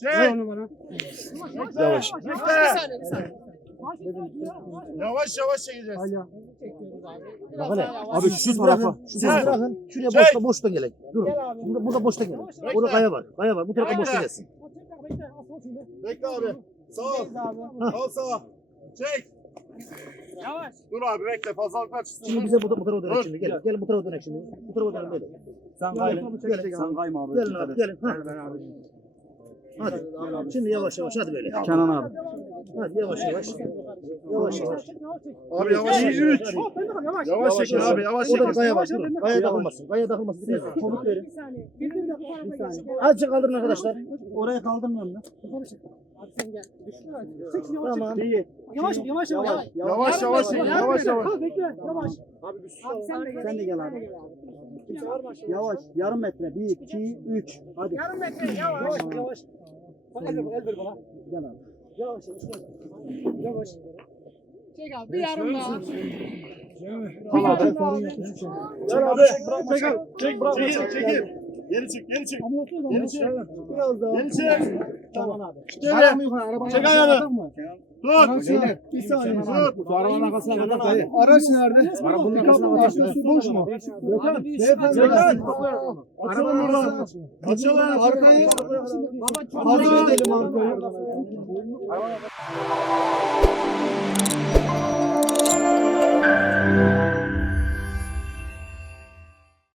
Çek. Yavaş. Yavaş yavaş çekeceğiz. Bak hele. Abi şu tarafa. Siz bırakın. Şuraya boştan gelin. Durun. Burada boştan gelin. Orada kaya var. Kaya var. Bu tarafa boştan gelsin. Bekle abi. Sağ ol. Al sağa. Çek. Yavaş. Dur abi bekle fazlalıklar çıksın. Şimdi bize bu tarafa dönek şimdi. Gelin. Gelin bu tarafa dönek şimdi. Bu tarafa dönek böyle. Sen kayın. Sen kayma abi. Gelin abi. Gelin. Hadi. Şimdi yavaş yavaş. Hadi böyle. Kenan abi. Hadi yavaş yavaş. Yavaş yavaş. Abi yavaş. 3. Yavaş çekin abi yavaş çekin. Orada kaya var. Durun. Kaya takılmasın. Kaya takılmasın. Biraz komut verin. Azıcık kaldırın arkadaşlar. Oraya kaldırmıyorum ya. Tamam. Yavaş yavaş yavaş. Yavaş yavaş çekin. Yavaş yavaş. Bekle yavaş. Sen de gel abi. Yavaş. Yarım metre. 1, 2, 3. Hadi. Yarım metre yavaş. Yavaş. Bak el ver bana. Gel abi. Yavaş yavaş. Yavaş. Çek abi bir yarım daha. Al abi. Çek abi. Çek bırak. Çekil. Geri çık. Geri çık. Geri çık. Biraz daha. Geri çık. Tamam abi. Geri. Çek ayağını. Tut. Bir saniye. Tut. Bu arabanın arkasına kadar kayın. Araç nerede? Arabanın arkasına kadar. boş mu? Beyefendi. Açalım buradan. Açalım. Arkayı hazır edelim arkayı.